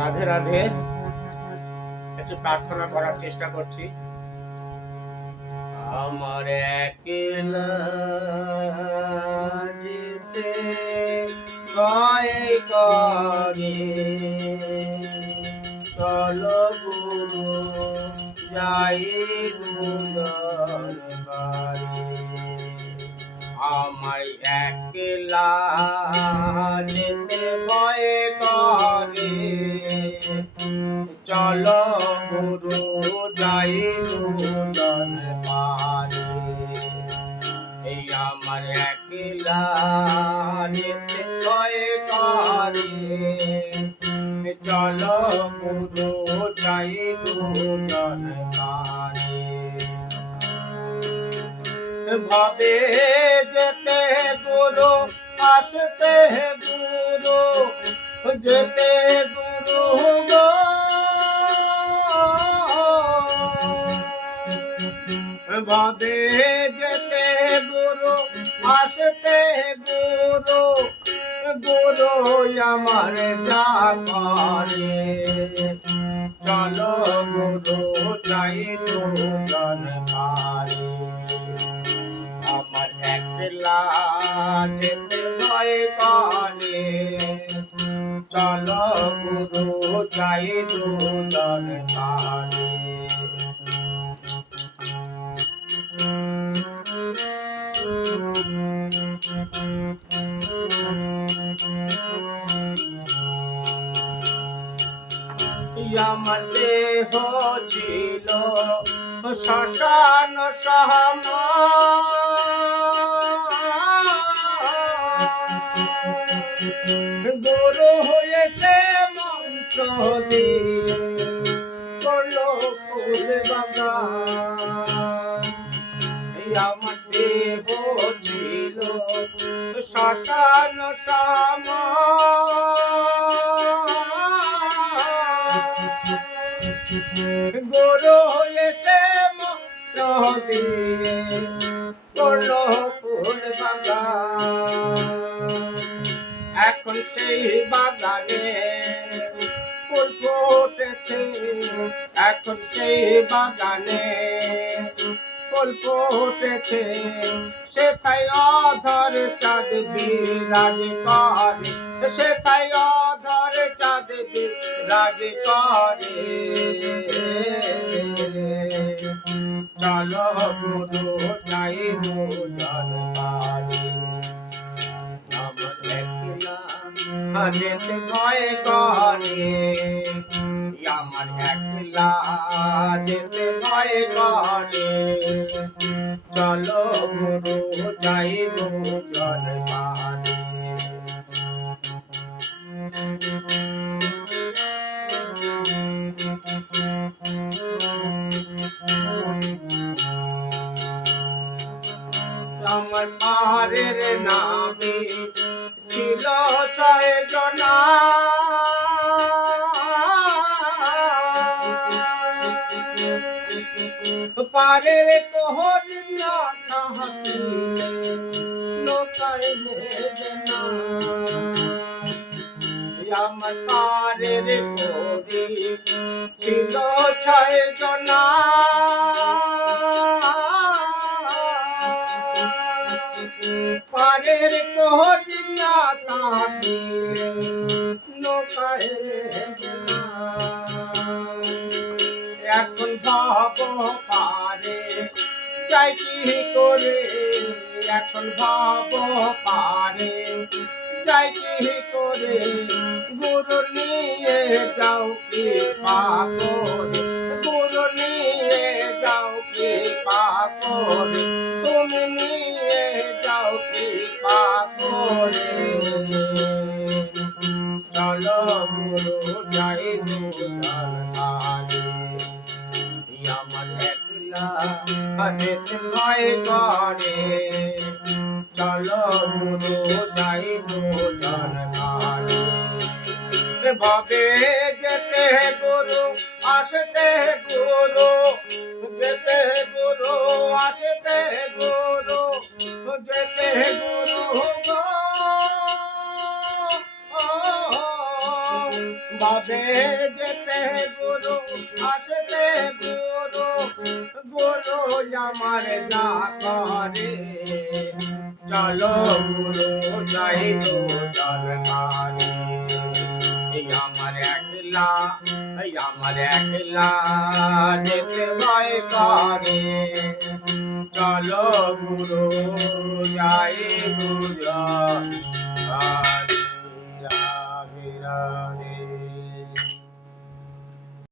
রাধে রাধে। একটু প্রার্থনা করার চেষ্টা করছি। আমার একলা যেতে ভয় করে। চলো গুরু, যাই বাড়ি আমার একলা যেতে ভয় করে। একলা করে চলো গুরু যাই যেতে গুরু, আসতে গুরু, যেতে গুরু ভাবে যেতে গুরু, আসতে গুরু গুরু আমার যা করে চলো গুরু যাই দুজন পারে। আমার একলা যেতে ভয় করে চলো গুরু যাই দুজন পারে আমার দেহ ছিল শ্মশান সহমা। গুরু হয়ে সে মন্ত্র আমার দেহ শ্মশান সমা গুরু এসে দিয়ে করল ফুল বাগান। এখন সেই বাগানে ফুল ফুটেছে। এখন সেই বাগানে ফুল ফুটেছে। সে তাই অধর চাঁদ বিরাজ করে সে তাই অধর চাঁদ বিরাজ করে। চলো গুরু যাই দুজন পারে আমার একলা যেতে ভয় করে। আমার একলা চলো গুরু যাই দুজন আমার পারের নামে ছিল ছয় জনা পারের তোহর আমার পারের ছিল ছয় জনা কি করে? এখন ভাব পারে। যাই কি করে? গুরু নিয়ে যাও কি পাকরে গুরু নিয়ে যাও কি পাকরে যেতে ভয় করে চলো গুরু যাই দুজন আলে ভাবে যেতে গুরু, আসতে গুরু, যেতে গুরু, আসতে গুরু, যেতে গুরু ভাবে যেতে নারী আমার একলা আমার একলা যেতে ভয় করে চলো গুরু যাই গুরু রাধে রাধে